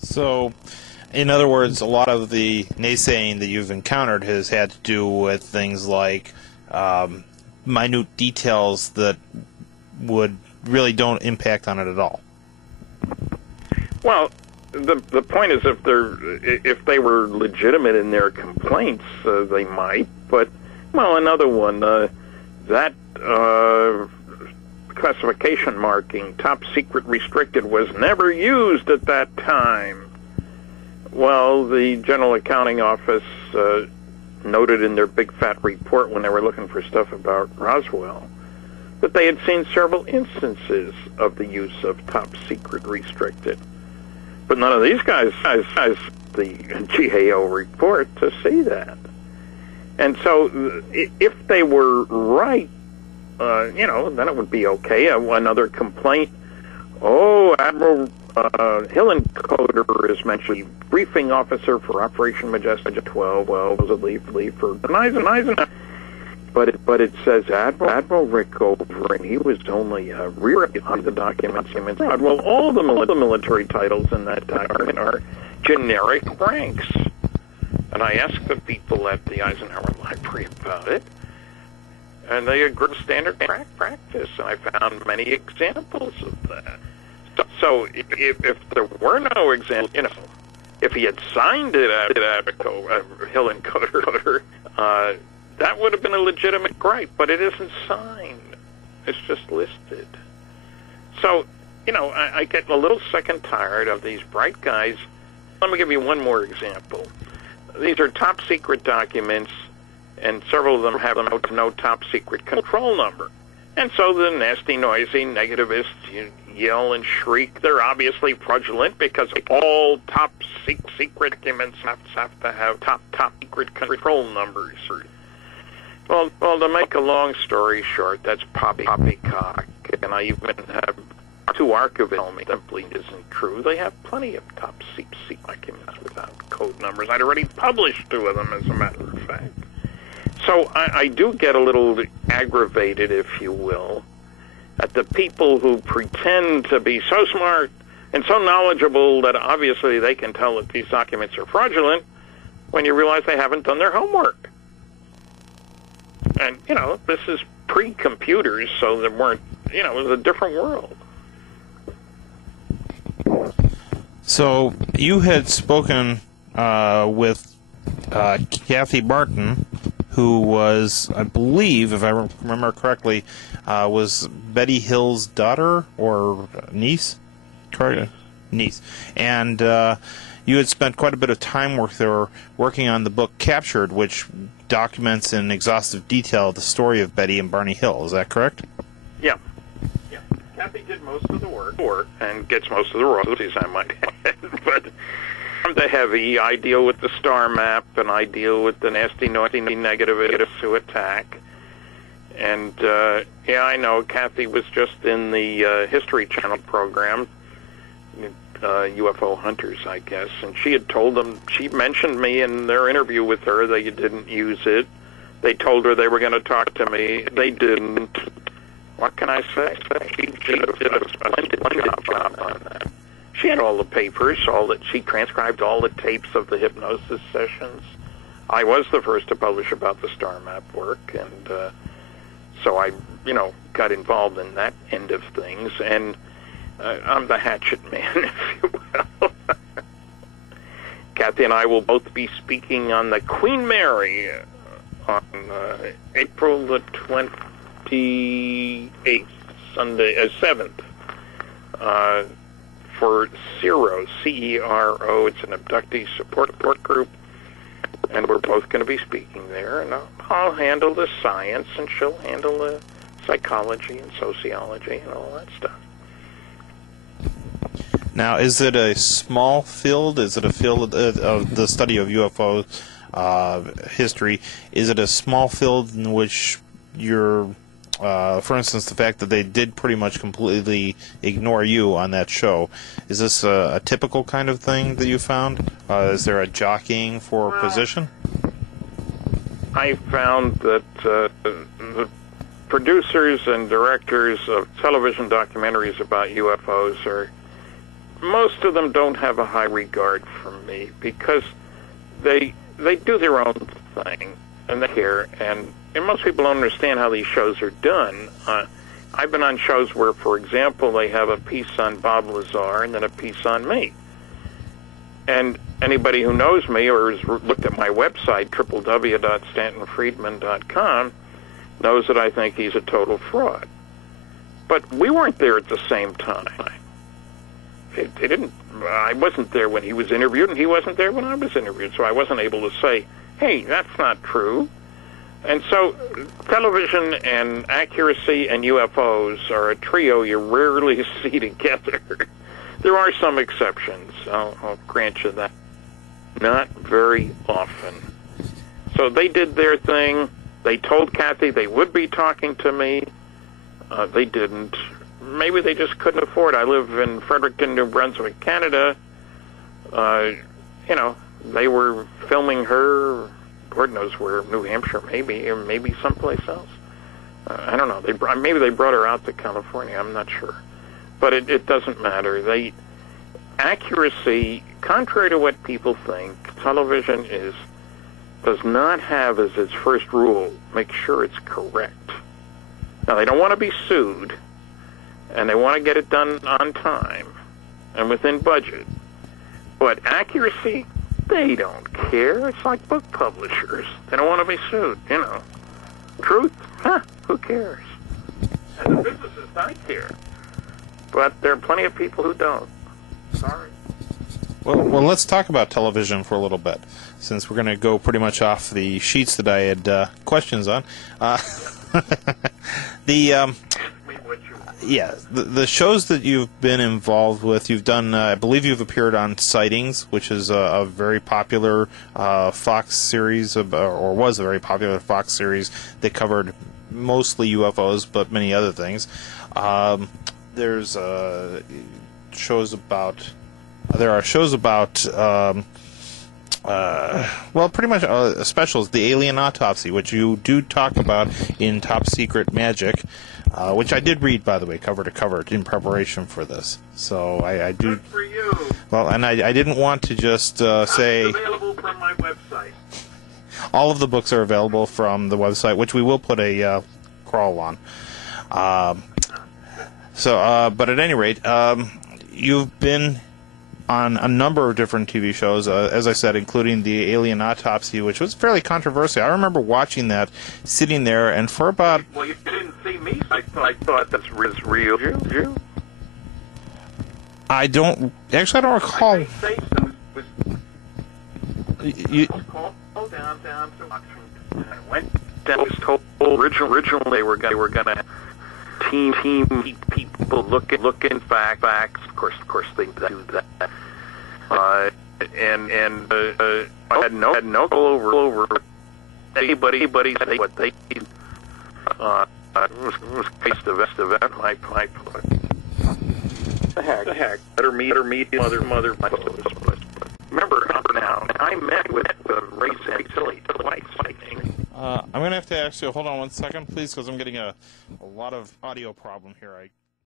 So, in other words, a lot of the naysaying that you've encountered has had to do with things like minute details that would really don't impact on it at all. Well, the point is, if they were legitimate in their complaints, they might. But another one, that classification marking, top secret restricted, was never used at that time. Well, the General Accounting Office noted in their big fat report when they were looking for stuff about Roswell that they had seen several instances of the use of top secret restricted. But none of these guys the GAO report to see that. And so if they were right, then it would be okay. Another complaint, Admiral Hillencoder is mentioned, briefing officer for Operation Majestic 12, was a leave for Eisenhower. But it says Admiral Rickover, and he was only rear on the documents. Well, all the military titles in that document are generic ranks. And I asked the people at the Eisenhower Library about it, and they agreed with standard practice, and I found many examples of that. So if there were no examples, if he had signed it at Hillencoder, that would have been a legitimate gripe, but it isn't signed. It's just listed. So, I get a little sick and tired of these bright guys. Let me give you one more example. These are top secret documents, and several of them have no top secret control number. And so the nasty, noisy negativists yell and shriek. They're obviously fraudulent because all top secret documents have to have top secret control numbers. Well, to make a long story short, that's poppycock. And I even have two archivists tell me simply isn't true. They have plenty of top secret documents without code numbers. I'd already published two of them, as a matter of fact. So I do get a little aggravated, if you will, at the people who pretend to be so smart and so knowledgeable that obviously they can tell that these documents are fraudulent when you realize they haven't done their homework. And, this is pre-computers, so there weren't, it was a different world. So you had spoken with Kathy Barton, who was, I believe, if I remember correctly, was Betty Hill's daughter or niece? Niece. And you had spent quite a bit of time working on the book Captured, which documents in exhaustive detail the story of Betty and Barney Hill. Is that correct? Yeah. Kathy did most of the work and gets most of the royalties, I might add. But I'm the heavy. I deal with the star map, and I deal with the nasty, noisy negativists who attack. And, I know Kathy was just in the History Channel program, UFO Hunters, I guess, and she had told them, she mentioned me in their interview with her. They didn't use it. They told her they were going to talk to me. They didn't. What can I say? She did a splendid job on that. She had all the papers, she transcribed all the tapes of the hypnosis sessions. I was the first to publish about the star map work, and so I, got involved in that end of things, and I'm the hatchet man, if you will. Kathy and I will both be speaking on the Queen Mary on April the 28th, Sunday, 7th, for CERO, CERO. It's an abductee support group, and we're both going to be speaking there, and I'll handle the science, and she'll handle the psychology and sociology and all that stuff. Now, is it a small field? Is it a field of the study of UFO history? Is it a small field in which you're, for instance, the fact that they did pretty much completely ignore you on that show, is this a typical kind of thing that you found? Is there a jockeying for position? I found that the producers and directors of television documentaries about UFOs are most of them don't have a high regard for me because they do their own thing and they care, and most people don't understand how these shows are done. I've been on shows where, for example, they have a piece on Bob Lazar and then a piece on me. And anybody who knows me or has looked at my website, www.stantonfriedman.com, knows that I think he's a total fraud. But we weren't there at the same time. I wasn't there when he was interviewed, and he wasn't there when I was interviewed, so I wasn't able to say, hey, that's not true. And so television and accuracy and UFOs are a trio you rarely see together. There are some exceptions, I'll grant you that. Not very often. So they did their thing. They told Kathy they would be talking to me. They didn't. Maybe they just couldn't afford. I live in Fredericton, New Brunswick, Canada. They were filming her, Lord knows where, New Hampshire maybe, or maybe someplace else. I don't know. Maybe they brought her out to California. I'm not sure. But it doesn't matter. Accuracy, contrary to what people think, television does not have as its first rule, make sure it's correct. Now, they don't want to be sued, and they want to get it done on time and within budget. But accuracy, they don't care. It's like book publishers. They don't want to be sued, Truth? Who cares? As a physicist, I care. But there are plenty of people who don't. Sorry. Well, let's talk about television for a little bit, since we're going to go pretty much off the sheets that I had questions on. The shows that you've been involved with, you've done, I believe you've appeared on Sightings, which is a very popular Fox series, or was a very popular Fox series that covered mostly UFOs, but many other things. There are shows about pretty much specials, the alien autopsy, which you do talk about in Top Secret Magic, which I did read, by the way, cover to cover in preparation for this. So I do. Good for you. Well, and I didn't want to just say. It's available from my website. All of the books are available from the website, which we will put a crawl on. But at any rate, you've been on a number of different TV shows, as I said, including the Alien Autopsy, which was fairly controversial. I remember watching that, sitting there, and for about... Well, you didn't see me. I thought that was real. You? I don't recall. I say so. You called down to Washington. I went down. Was told originally they were gonna team people looking facts. Of course they do that. I had no over anybody say what they was case the best of that. My the heck better meet mother. Remember now, I met with Ray Silly twice. I'm going to have to actually hold on one second, please, because I'm getting a lot of audio problem here.